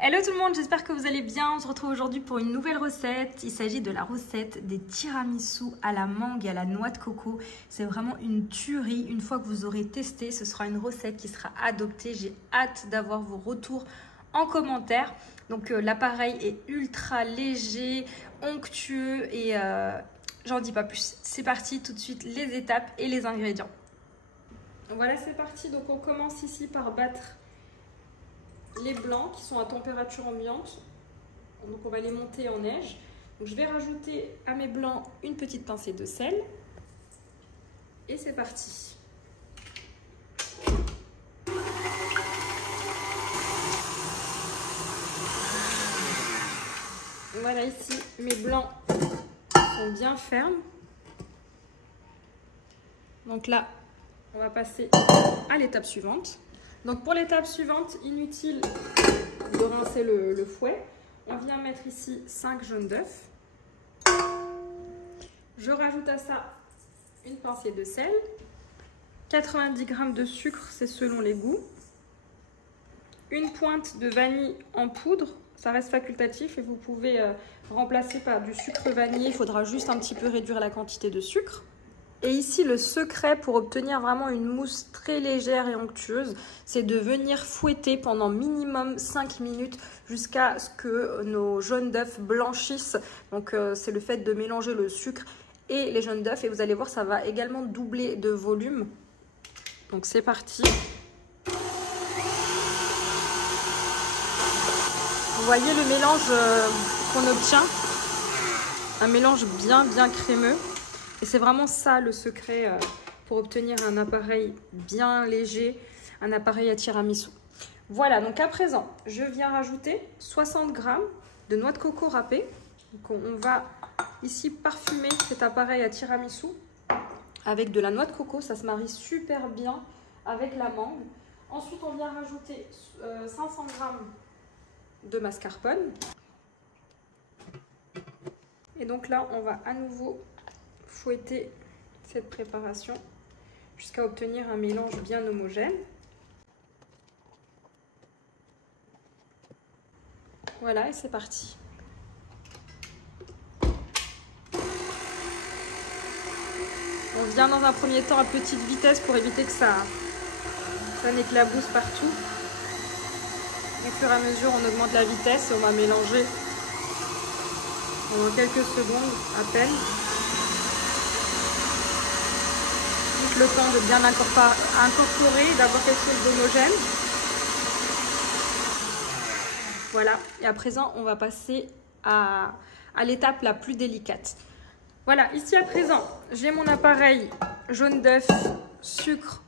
Hello tout le monde, j'espère que vous allez bien. On se retrouve aujourd'hui pour une nouvelle recette. Il s'agit de la recette des tiramisu à la mangue et à la noix de coco. C'est vraiment une tuerie. Une fois que vous aurez testé, ce sera une recette qui sera adoptée. J'ai hâte d'avoir vos retours en commentaire. Donc l'appareil est ultra léger, onctueux et j'en dis pas plus. C'est parti, tout de suite les étapes et les ingrédients. Voilà, c'est parti. Donc on commence ici par battre les blancs qui sont à température ambiante. Donc on va les monter en neige. Donc je vais rajouter à mes blancs une petite pincée de sel. Et c'est parti. Voilà, ici mes blancs sont bien fermes. Donc là, on va passer à l'étape suivante. Donc pour l'étape suivante, inutile de rincer le fouet. On vient mettre ici 5 jaunes d'œufs. Je rajoute à ça une pincée de sel. 90 g de sucre, c'est selon les goûts. Une pointe de vanille en poudre, ça reste facultatif et vous pouvez remplacer par du sucre vanillé. Il faudra juste un petit peu réduire la quantité de sucre. Et ici, le secret pour obtenir vraiment une mousse très légère et onctueuse, c'est de venir fouetter pendant minimum 5 minutes jusqu'à ce que nos jaunes d'œufs blanchissent. Donc, c'est le fait de mélanger le sucre et les jaunes d'œufs. Et vous allez voir, ça va également doubler de volume. Donc, c'est parti. Vous voyez le mélange qu'on obtient, un mélange bien crémeux. Et c'est vraiment ça le secret pour obtenir un appareil bien léger, un appareil à tiramisu. Voilà, donc à présent, je viens rajouter 60 g de noix de coco râpée. Donc on va ici parfumer cet appareil à tiramisu avec de la noix de coco. Ça se marie super bien avec la mangue. Ensuite, on vient rajouter 500 g de mascarpone. Et donc là, on va à nouveau fouetter cette préparation jusqu'à obtenir un mélange bien homogène. Voilà, et c'est parti. On vient dans un premier temps à petite vitesse pour éviter que ça n'éclabousse partout. Au fur et à mesure, on augmente la vitesse et on va mélanger pendant quelques secondes à peine. Le temps de bien incorporer, d'avoir quelque chose d'homogène. Voilà, et à présent on va passer à l'étape la plus délicate. Voilà, ici à présent j'ai mon appareil jaune d'œuf, sucre,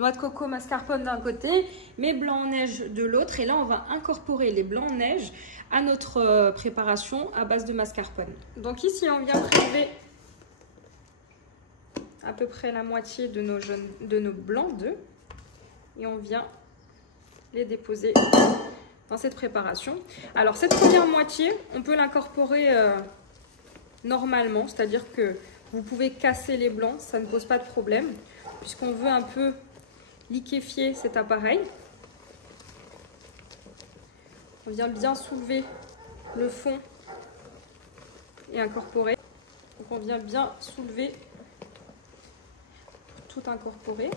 noix de coco, mascarpone d'un côté, mes blancs en neige de l'autre, et là on va incorporer les blancs en neige à notre préparation à base de mascarpone. Donc ici on vient prélever à peu près la moitié de nos blancs d'œufs et on vient les déposer dans cette préparation. Alors cette première moitié, on peut l'incorporer normalement, c'est-à-dire que vous pouvez casser les blancs, ça ne pose pas de problème, puisqu'on veut un peu liquéfier cet appareil. On vient bien soulever le fond et incorporer. Donc on vient bien soulever, tout incorporer.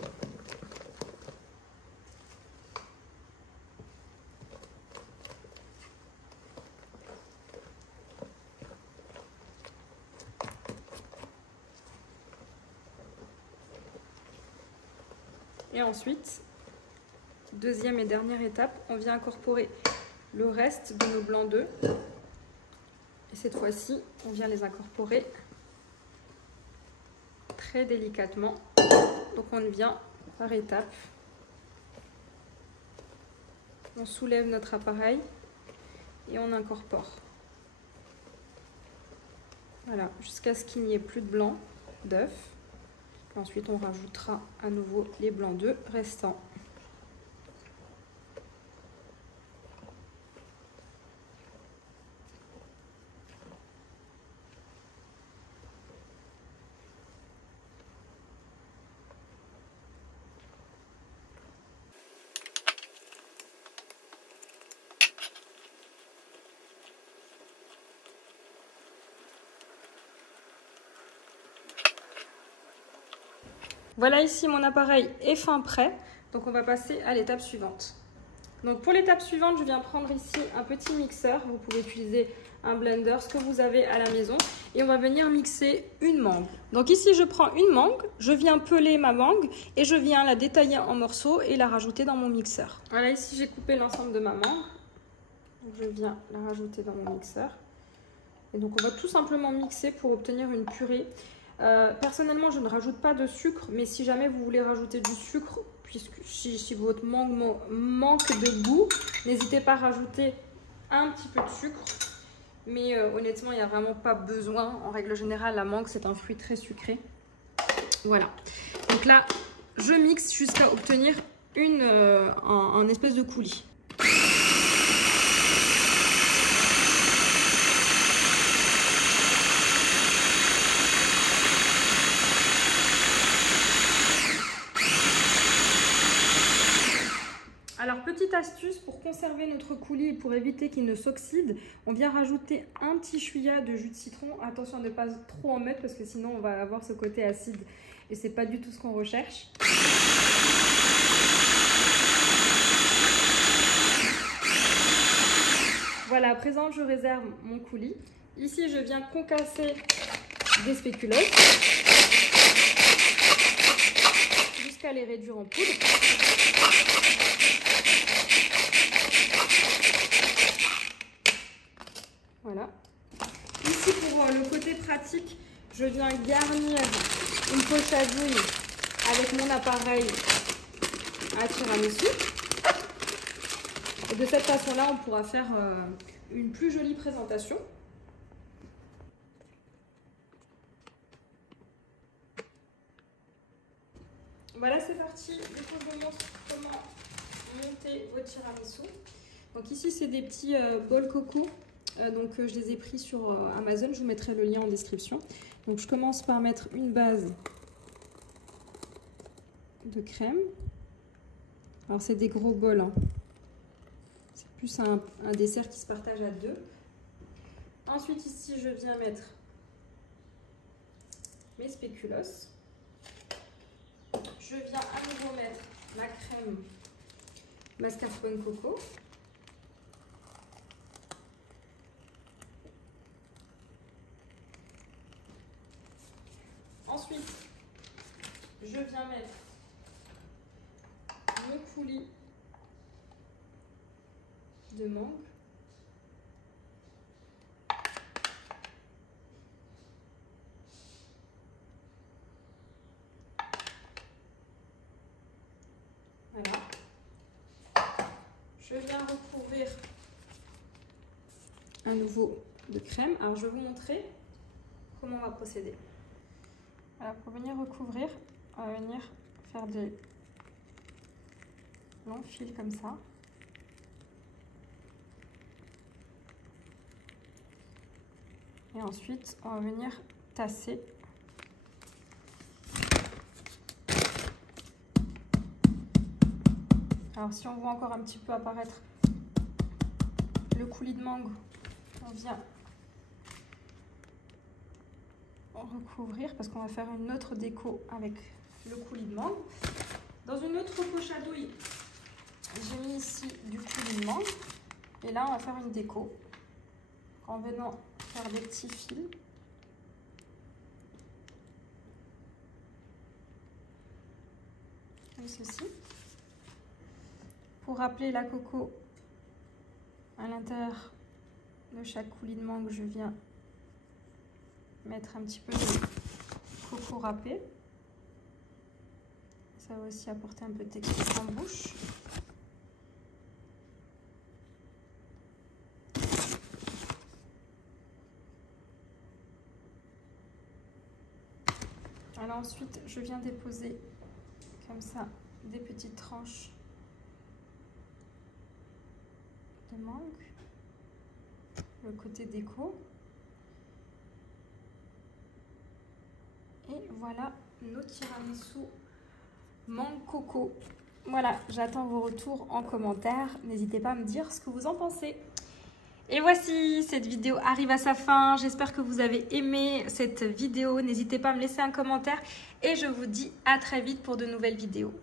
Et ensuite, deuxième et dernière étape, on vient incorporer le reste de nos blancs d'œufs. Et cette fois-ci, on vient les incorporer très délicatement. Donc on vient par étapes. On soulève notre appareil et on incorpore. Voilà, jusqu'à ce qu'il n'y ait plus de blanc d'œuf. Ensuite, on rajoutera à nouveau les blancs d'œufs restants. Voilà, ici mon appareil est fin prêt. Donc on va passer à l'étape suivante. Donc pour l'étape suivante, je viens prendre ici un petit mixeur. Vous pouvez utiliser un blender, ce que vous avez à la maison. Et on va venir mixer une mangue. Donc ici, je prends une mangue, je viens peler ma mangue et je viens la détailler en morceaux et la rajouter dans mon mixeur. Voilà, ici j'ai coupé l'ensemble de ma mangue. Donc, je viens la rajouter dans mon mixeur. Et donc on va tout simplement mixer pour obtenir une purée. Personnellement, je ne rajoute pas de sucre, mais si jamais vous voulez rajouter du sucre, puisque si votre mangue manque de goût, n'hésitez pas à rajouter un petit peu de sucre. Mais honnêtement, il n'y a vraiment pas besoin. En règle générale, la mangue, c'est un fruit très sucré. Voilà. Donc là, je mixe jusqu'à obtenir un espèce de coulis. Alors, petite astuce pour conserver notre coulis et pour éviter qu'il ne s'oxyde, on vient rajouter un petit chouïa de jus de citron. Attention à ne pas trop en mettre parce que sinon on va avoir ce côté acide et c'est pas du tout ce qu'on recherche. Voilà, à présent je réserve mon coulis. Ici je viens concasser des spéculoos jusqu'à les réduire en poudre. Voilà. Ici, pour le côté pratique, je viens garnir une poche à douille avec mon appareil à tiramisu. Et de cette façon-là, on pourra faire une plus jolie présentation. Voilà, c'est parti. Du coup, je vous montre comment monter votre tiramisu. Donc ici, c'est des petits bols coco. Donc je les ai pris sur Amazon, je vous mettrai le lien en description. Donc je commence par mettre une base de crème. Alors c'est des gros bols, hein. C'est plus un dessert qui se partage à deux. Ensuite ici je viens mettre mes spéculoos. Je viens à nouveau mettre ma crème mascarpone coco. Ensuite, je viens mettre mon coulis de mangue. Voilà. Je viens recouvrir à nouveau de crème. Alors, je vais vous montrer comment on va procéder. Alors, pour venir recouvrir, on va venir faire des longs fils comme ça. Et ensuite, on va venir tasser. Alors, si on voit encore un petit peu apparaître le coulis de mangue, on vient recouvrir parce qu'on va faire une autre déco avec le coulis de mangue. Dans une autre poche à douille, j'ai mis ici du coulis de mangue et là on va faire une déco en venant faire des petits fils. Comme ceci. Pour rappeler la coco à l'intérieur de chaque coulis de mangue, je viens mettre un petit peu de coco râpé. Ça va aussi apporter un peu de texture en bouche. Alors ensuite, je viens déposer comme ça des petites tranches de mangue, le côté déco. Et voilà nos tiramisu mangue coco. Voilà, j'attends vos retours en commentaire. N'hésitez pas à me dire ce que vous en pensez. Et voici, cette vidéo arrive à sa fin. J'espère que vous avez aimé cette vidéo. N'hésitez pas à me laisser un commentaire et je vous dis à très vite pour de nouvelles vidéos.